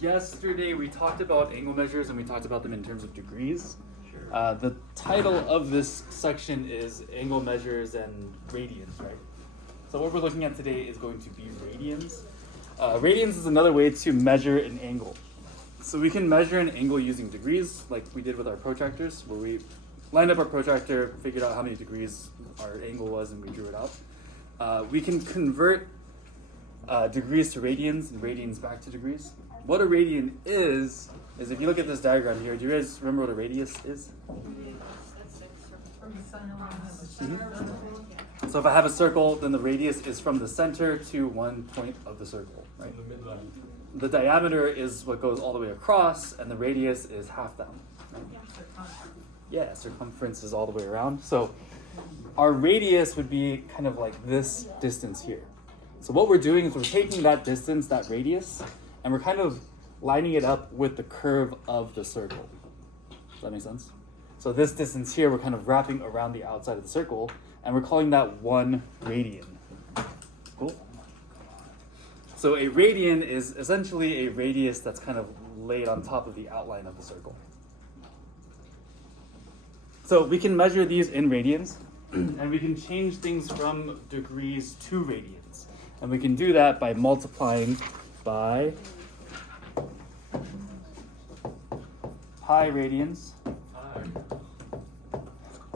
yesterday we talked about angle measures and we talked about them in terms of degrees. The title of this section is angle measures and radians, right? So what we're looking at today is going to be radians. Radians is another way to measure an angle. So we can measure an angle using degrees, like we did with our protractors, where we lined up our protractor, figured out how many degrees our angle was, and we drew it out. We can convert degrees to radians and radians back to degrees. What a radian is if you look at this diagram here, do you guys remember what a radius is? Mm-hmm. So if I have a circle, then the radius is from the center to one point of the circle, right? The diameter is what goes all the way across, and the radius is half down. Right? Yeah, circumference is all the way around. So our radius would be kind of like this distance here. So what we're doing is we're taking that distance, that radius, and we're kind of lining it up with the curve of the circle. Does that make sense? So this distance here, we're kind of wrapping around the outside of the circle, and we're calling that 1 radian. Cool? So a radian is essentially a radius that's kind of laid on top of the outline of the circle. So we can measure these in radians, and we can change things from degrees to radians. And we can do that by multiplying by pi radians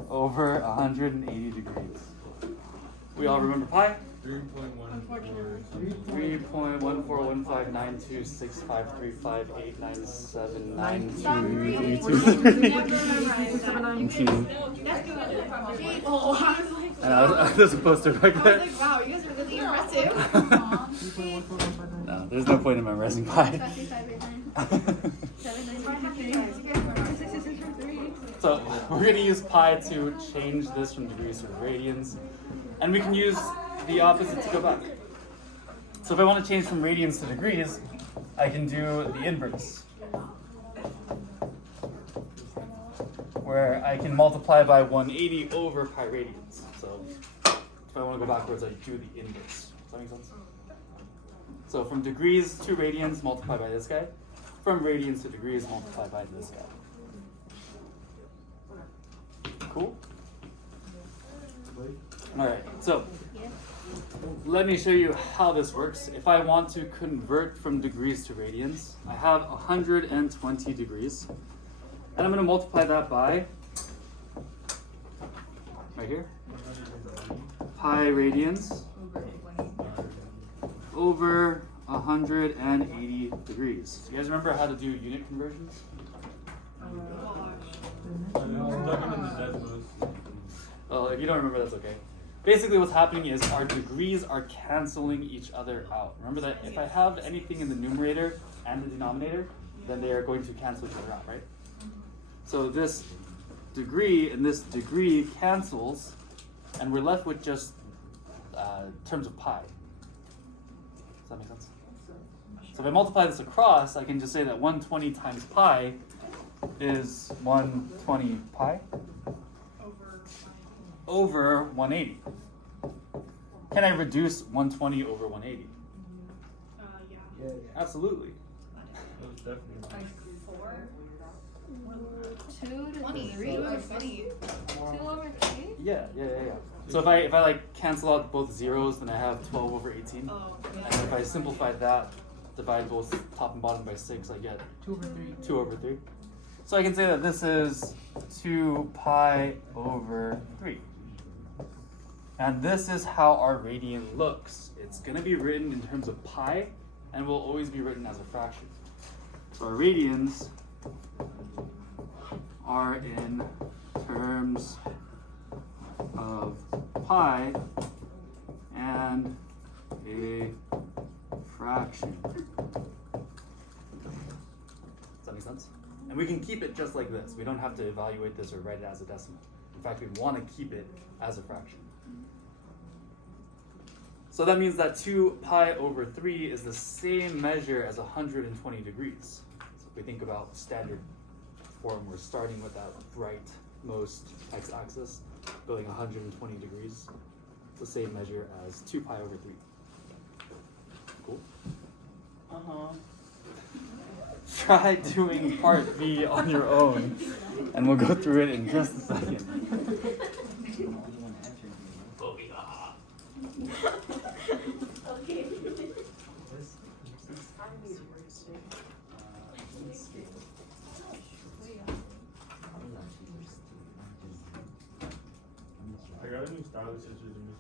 over 180 degrees. We all remember pi? 3.141592653589799232. And I was supposed to write that. I was like, wow, you guys are really impressive. No, there's no point in memorizing pi. So we're going to use pi to change this from degrees to radians. And we can use the opposite to go back. So if I want to change from radians to degrees, I can do the inverse, where I can multiply by 180 over pi radians. So if I want to go backwards, I do the inverse. Does that make sense? So from degrees to radians, multiply by this guy. From radians to degrees, multiply by this guy. Cool? All right, so let me show you how this works. If I want to convert from degrees to radians, I have 120 degrees, and I'm going to multiply that by, right here, pi radians over 180 degrees. You guys remember how to do unit conversions? Well, if you don't remember, that's okay. Basically what's happening is our degrees are canceling each other out. Remember that if I have anything in the numerator and the denominator, then they are going to cancel each other out, right? So this degree and this degree cancels, and we're left with just terms of pi. Does that make sense? So if I multiply this across, I can just say that 120 times pi is 120 pi over 180. Can I reduce 120 over 180? Yeah. Absolutely. Like 4? 2 to 3 over 3. 2 over 3? Yeah. So if I like cancel out both zeros, then I have 12 over 18. Oh, And if I simplify that, divide both top and bottom by 6, I get 2 over 3. 2 over 3. So I can say that this is 2 pi over 3. And this is how our radian looks. It's going to be written in terms of pi, and will always be written as a fraction. So our radians are in terms of pi and a fraction. Does that make sense? And we can keep it just like this. We don't have to evaluate this or write it as a decimal. In fact, we want to keep it as a fraction. So that means that 2 pi over 3 is the same measure as 120 degrees. So if we think about standard form, we're starting with that rightmost x-axis, going 120 degrees. It's the same measure as 2 pi over 3. Cool? try doing part B on your own, and we'll go through it in just a second. Okay. I got a new style of scissors in this.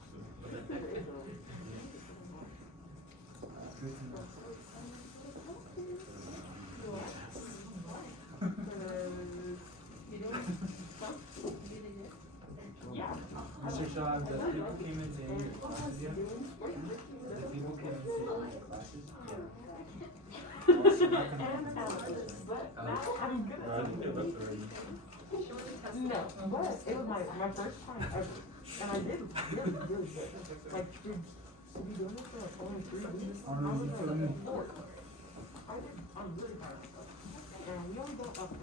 Mr. Shaw, the people came in saying your classes yet? The people came in saying your classes? I think they left already. No, but it was my first time ever, and I did really good. Like, to be doing this for like only 3 weeks, I was like 4. I'm really proud. And we only got up in.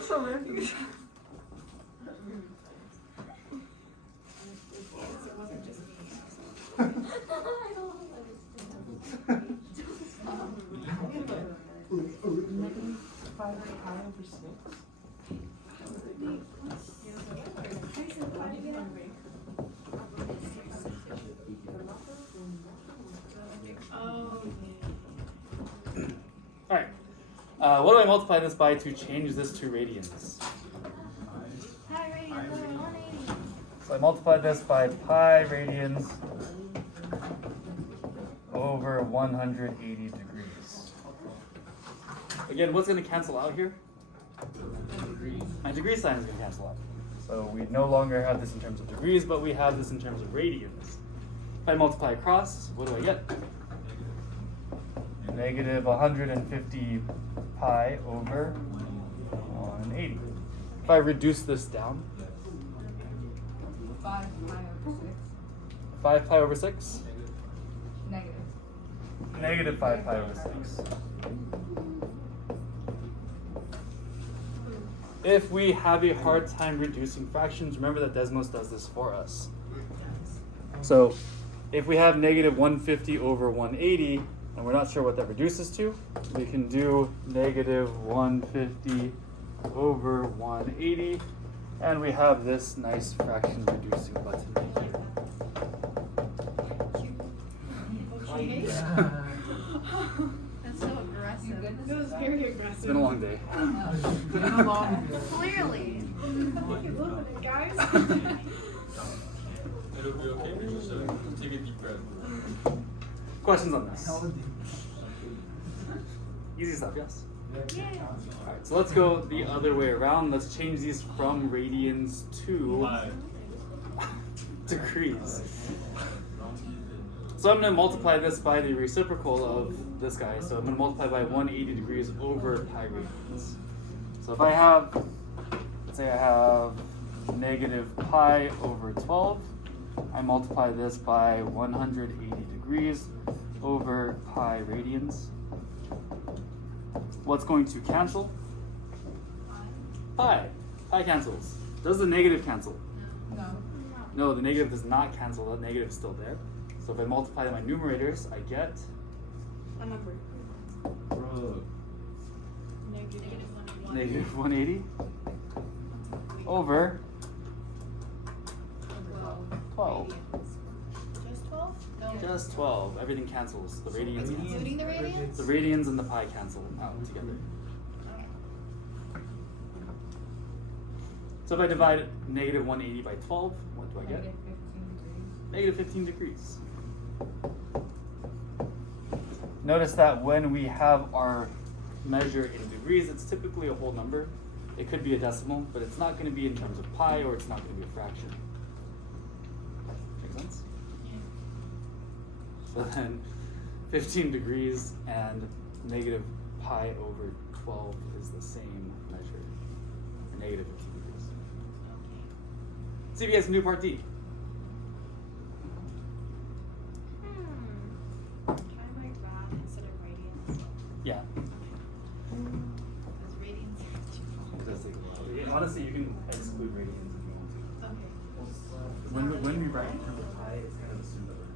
So random. Alright. What do I multiply this by to change this to radians? Hi, radians, 180. So I multiply this by pi radians over 180 degrees. Again, what's going to cancel out here? My degree sign is going to cancel out. So we no longer have this in terms of degrees, but we have this in terms of radians. If I multiply across, what do I get? Negative 150 pi over 180. If I reduce this down, 5 pi over 6. 5 pi over 6? Negative. Negative 5 pi over 6. If we have a hard time reducing fractions, remember that Desmos does this for us. So if we have negative 150 over 180, and we're not sure what that reduces to, we can do negative 150 over 180, and we have this nice fraction reducing button here. That's so aggressive. That was very aggressive. It's been a long day. Clearly. Look, guys. It'll be okay. Just take a deep breath. Questions on this? Easy stuff, yes? Alright, so let's go the other way around. Let's change these from radians to degrees. So I'm going to multiply this by the reciprocal of this guy. So I'm going to multiply by 180 degrees over pi radians. So if I have, let's say I have negative pi over 12, I multiply this by 180 degrees over pi radians. What's going to cancel? Pi. Pi cancels. Does the negative cancel? No. No, the negative does not cancel. The negative is still there. So if I multiply my numerators, I get A number. negative 180 over 12. Just 12? No. Just 12. Everything cancels. The radians cancel. Including the radians? The radians and the pi cancel out together. Okay. So if I divide negative 180 by 12, what do I get? Negative 15 degrees. Negative 15 degrees. Notice that when we have our measure in degrees, it's typically a whole number. It could be a decimal, but it's not going to be in terms of pi, or it's not going to be a fraction. Make sense? So then 15 degrees and negative pi over 12 is the same measure. Negative 15 degrees. See if you guys can do part D. Can I write rad instead of radians? Yeah. Because radians are too long. Honestly, you can exclude radians if you want to. Okay. When we write in terms of pi, it's kind of assumed that we're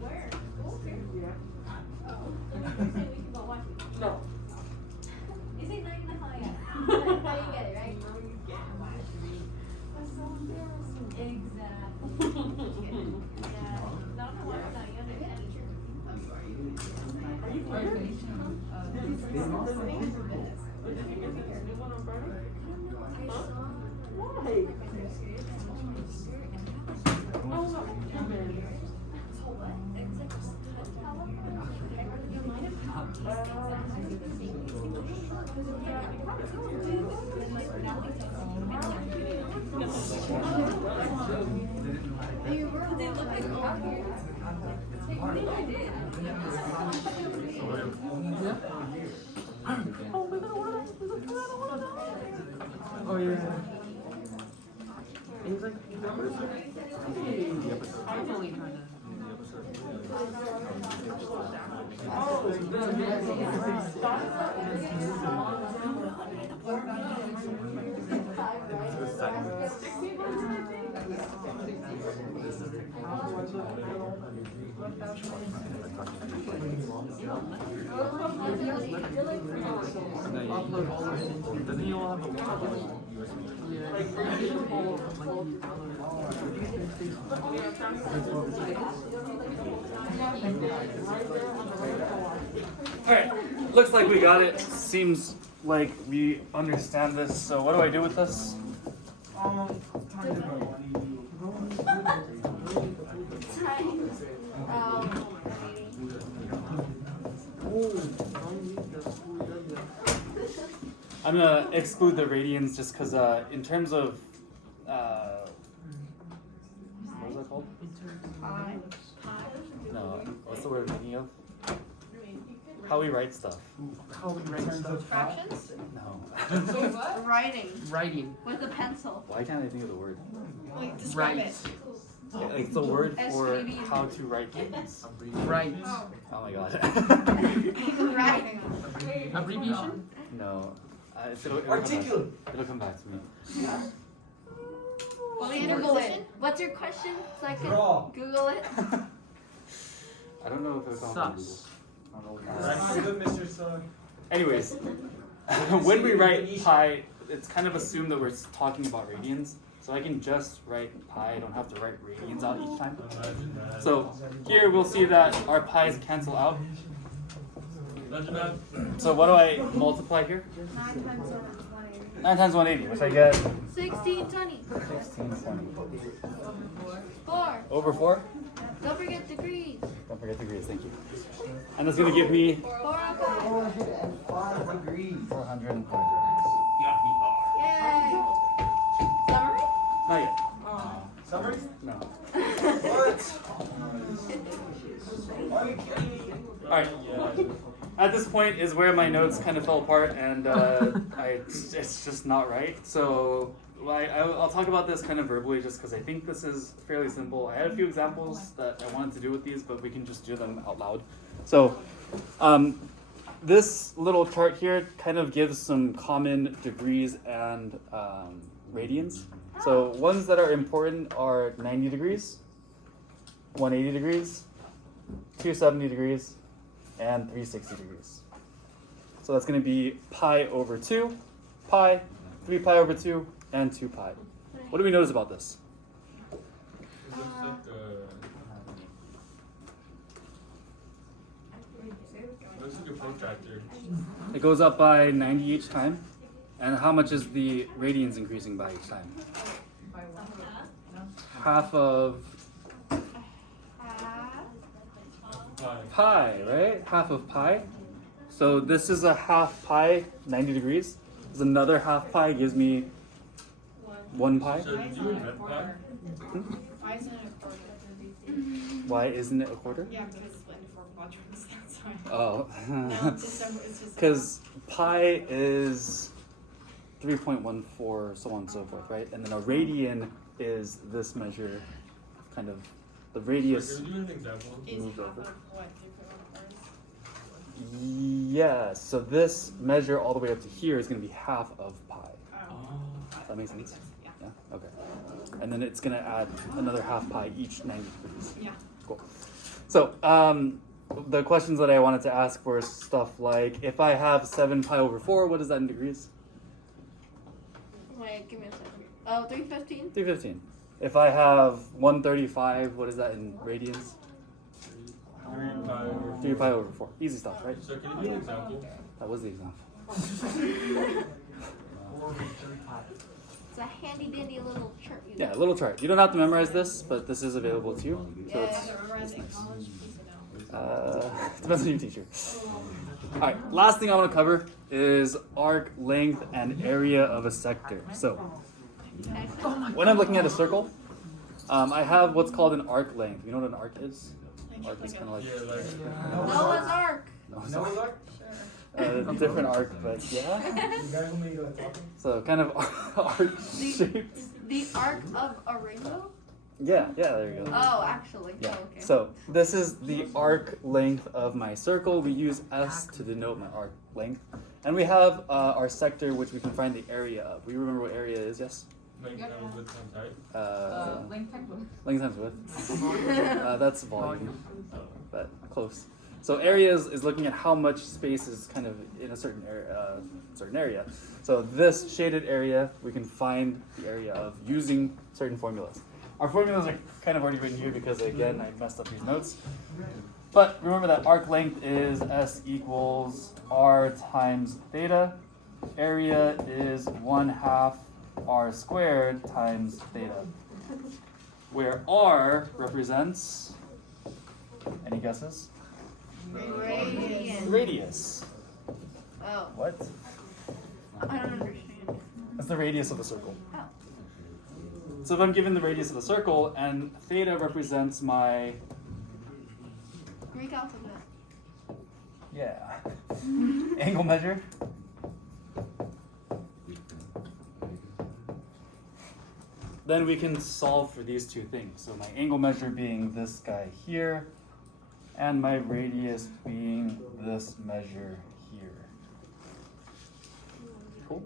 Where? School? Yeah. Oh. We can go watch it. No. You say 9 and a half, yeah. Now you get it, right? That's so embarrassing. Exactly. Yeah. Not the one that you understand the truth. I'm sorry. Are you kidding? Did you get this new one on Friday? Huh? Why? Oh, man. Oh yeah. And he's like, hey, I'm only trying to. Doesn't he all have a Alright, looks like we got it. Seems like we understand this. So what do I do with this? I'm gonna exclude the radians just because in terms of what is that called? No, what's the word I'm thinking of? How we write stuff. How we write stuff. Fractions? No. What? Writing. Writing. With a pencil. Why can't I think of the word? Like, describe Right. it. It's the word for SVD. how to write things. Right. Oh my god. Right. Abbreviation? No. It'll come back to me. Well, Google it. What's your question? So I can Google it. I don't know if it'll come Sus. from Anyways, when we write pi, it's kind of assumed that we're talking about radians. So I can just write pi, I don't have to write radians out each time. So here we'll see that our pi's cancel out. So what do I multiply here? 9 times 180. 9 times 180, which I get 1620. 1620. 4. Over 4? Don't forget degrees. Don't forget degrees, thank you. And that's going to give me 405. 405 degrees. Yay. Summary? Not yet. Summary? No. What? Alright. At this point is where my notes kind of fell apart and it's just not right. So I'll talk about this kind of verbally just because I think this is fairly simple. I had a few examples that I wanted to do with these, but we can just do them out loud. So this little chart here kind of gives some common degrees and radians. So ones that are important are 90 degrees, 180 degrees, 270 degrees, and 360 degrees. So that's going to be pi over 2, pi, 3 pi over 2, and 2 pi. What do we notice about this? It looks like a protractor. It goes up by 90 each time. And how much is the radians increasing by each time? Half of pi, right? Half of pi. So this is a half pi, 90 degrees. There's another half pi, gives me 1 pi. So did you invent pi? Why isn't it a quarter? Why isn't it a quarter? Yeah, because it's split into 4 quadrants. That's why. Oh. No, it's just Because pi is 3.14, so on and so forth, right? And then a radian is this measure, kind of the radius. Can you give me an example? Is Moved half over. of what? 3.14? Yeah, so this measure all the way up to here is going to be half of pi. Oh. That makes sense? Yeah. Yeah, okay. And then it's going to add another half pi each 90 degrees. Yeah. Cool. So, the questions that I wanted to ask were stuff like, if I have 7 pi over 4, what is that in degrees? Wait, give me a second. Oh, 315? 315. If I have 135, what is that in radians? 3 pi over 3 pi over 4. Easy stuff, right? So can you give me an example? That was the example. It's a handy dandy little chart. You Yeah, a little chart. You don't have to memorize this, but this is available to you. So Yeah, it's, I remember in nice. college, please don't. Depends on your teacher. All right, last thing I want to cover is arc length and area of a sector. So when I'm looking at a circle, I have what's called an arc length. You know what an arc is? Arc is kind of like Yeah, like. Noah's Ark. no, No, sorry. like, Different arc, but yeah. you guys want me to go talking? So kind of arc shaped. The arc of a rainbow? Yeah, there you go. Oh, actually. Yeah. Oh, okay. So this is the arc length of my circle. We use S to denote my arc length. And we have our sector, which we can find the area of. We remember what area is, yes? Length times width times height. Length times width. Length times width. That's volume, but close. So area is looking at how much space is kind of in a certain area. So this shaded area, we can find the area of using certain formulas. Our formulas are kind of already written here because, again, I messed up these notes. But remember that arc length is S equals R times theta. Area is 1/2 R squared times theta. Where R represents, any guesses? Radiant. Radius. Oh, What? I don't understand. That's the radius of a circle. Oh. So if I'm given the radius of the circle and theta represents my, Greek alphabet. yeah, angle measure. Then we can solve for these two things. So my angle measure being this guy here, and my radius being this measure here. Cool.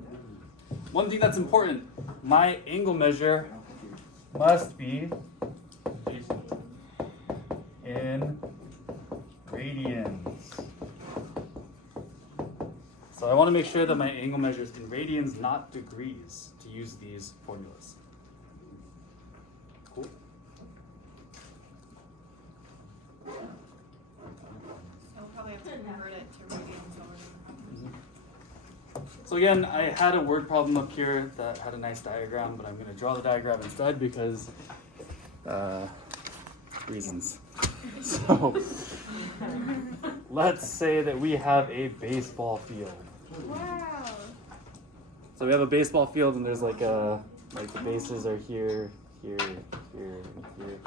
One thing that's important, my angle measure must be in radians. So I want to make sure that my angle measure is in radians, not degrees, to use these formulas. Cool. So we'll probably have to convert it to radians over. So again, I had a word problem up here that had a nice diagram, but I'm going to draw the diagram instead because reasons. So let's say that we have a baseball field. Wow. So we have a baseball field, and there's like the bases are here, here, here, and here.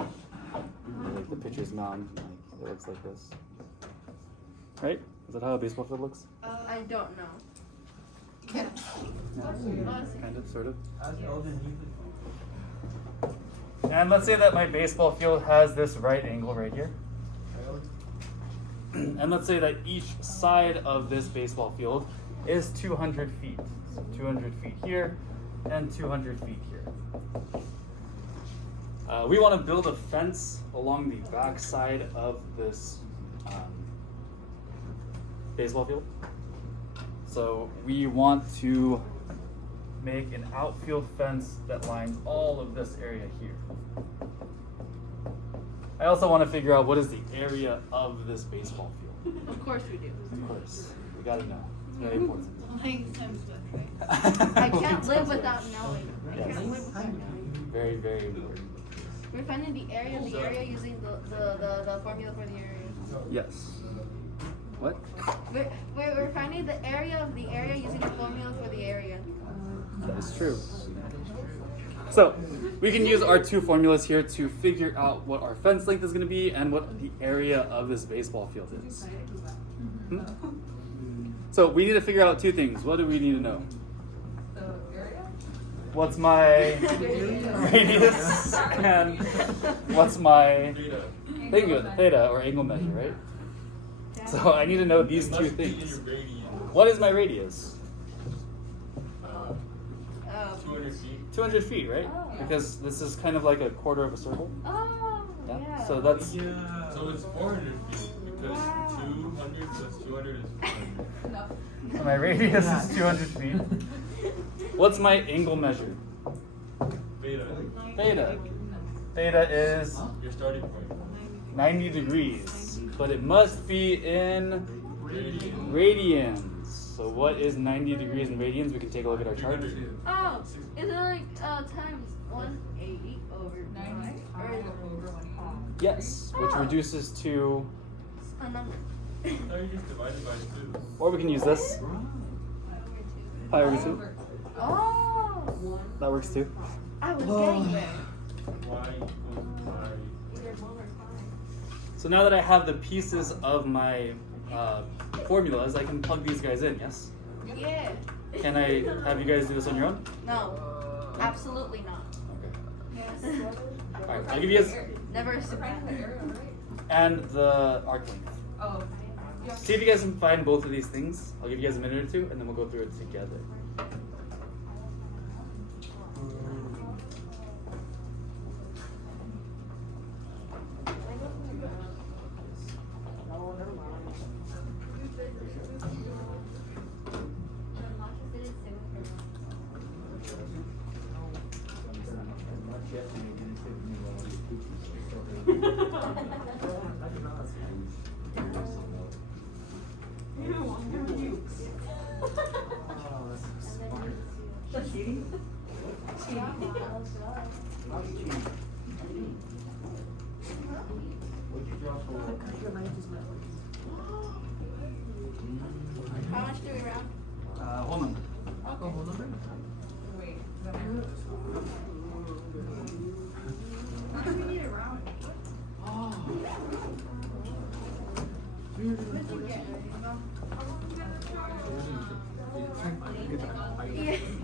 And like the pitcher's mound, like it looks like this. Right? Is that how a baseball field looks? I don't know. Yeah. Kind of, sort of. And let's say that my baseball field has this right angle right here. And let's say that each side of this baseball field is 200 feet. So 200 feet here and 200 feet here. We want to build a fence along the back side of this baseball field. So we want to make an outfield fence that lines all of this area here. I also want to figure out what is the area of this baseball field. Of course we do. Of course, we gotta know. It's very important. Length times width, right? I can't live without knowing. I Yes. can't live without knowing. Very, very important. We're finding the area of the area using the formula for the area. Yes. What? We're finding the area of the area using the formula for the area. That is true. So we can use our two formulas here to figure out what our fence length is going to be and what the area of this baseball field is. So we need to figure out two things. What do we need to know? The area? what's my radius and what's my theta or angle measure, right? So I need to know these two things. What is my radius? 200 feet. 200 feet, right? Oh. Because this is kind of like a quarter of a circle. Oh, Yeah. yeah. So that's So it's 400 feet because Wow. 200 plus 200 is 400. so my radius is 200 feet. What's my angle measure? Beta. Theta. Theta is Your starting point. 90 degrees, but it must be in Radian. radians. So what is 90 degrees in radians? We can take a look at our chart. Oh, is it like times 180 over 9? Or is it over 180. Yes, which Oh. reduces to, a number? No, you just divided by 2. or we can use this, pi over 2. Oh, That works too. I was getting there. Y equals pi. So now that I have the pieces of my formulas, I can plug these guys in, yes? Yeah. Can I have you guys do this on your own? No, absolutely not. Okay. Alright, I'll give you guys, Never a surprise. and the arc length. Oh. See if you guys can find both of these things. I'll give you guys a minute or two, and then we'll go through it together. How much do we round? Hold on. Wait.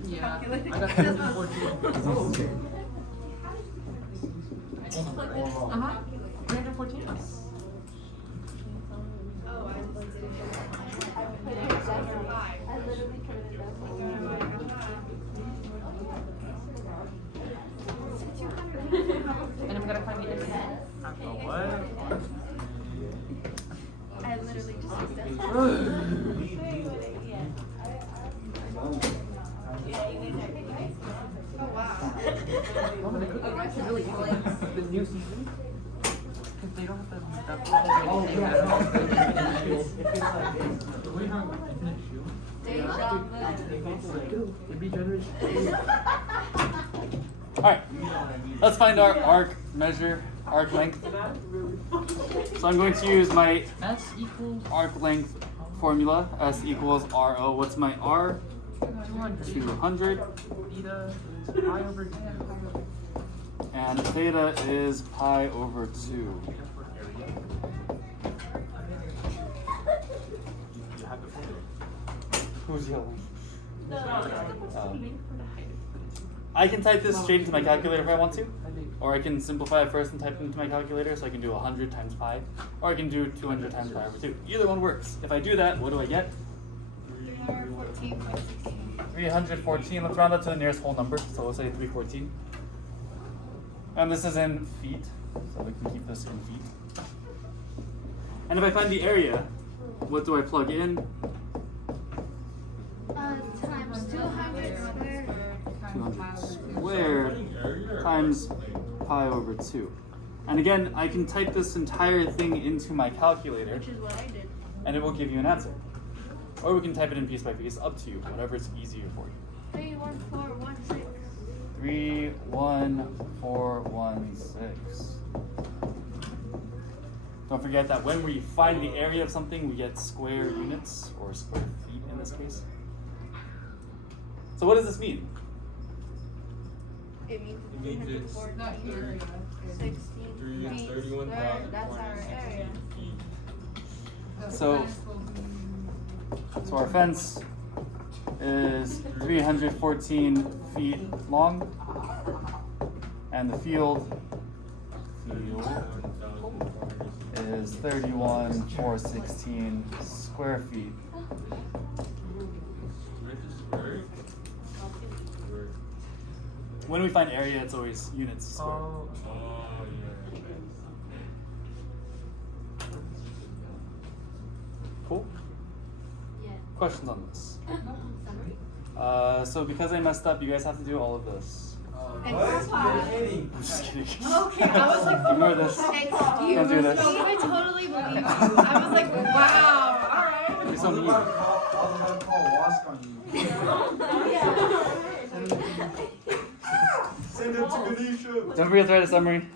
Yeah. I got 314. Uh-huh. 314. And I'm gonna find the internet. What? I literally just used that. Oh wow. Oh, that's really cool. The new season? Because they don't have that. Oh, yeah. Do we have Infinite Shield? Deja vu. It'd be generous. Alright, let's find our arc measure, arc length. So I'm going to use my S equals arc length formula. S equals RO. What's my R? 200. 200. Theta is pi over 2. And theta is pi over 2. You have the formula. Who's yelling? I can type this straight into my calculator if I want to. Or I can simplify it first and type it into my calculator, so I can do 100 times pi. Or I can do 200 times pi over 2. Either one works. If I do that, what do I get? 314. Let's round that to the nearest whole number. So we'll say 314. And this is in feet, so we can keep this in feet. And if I find the area, what do I plug in? Times 200 squared. 200 squared times pi over 2. And again, I can type this entire thing into my calculator, Which is what I did. and it will give you an answer. Or we can type it in piece by piece, up to you, whatever's easier for you. 31416. 31416. Don't forget that when we find the area of something, we get square units, or square feet in this case. So what does this mean? It means It means it's 314, 16 feet squared. That's our area. So our fence is 314 feet long, and the field is 31,416 square feet. When we find area, it's always units squared. Oh, Cool. Yeah. Questions on this? Summary? So because I messed up, you guys have to do all of this. And what? Papa. You're kidding. I'm just kidding. Okay, I was like, Ignore this. excuse Don't do this. me, I totally believe you. I was like, wow, alright. You're so I was mean. about to call Wask on you. Send it to Ganesha. Don't forget to write a summary.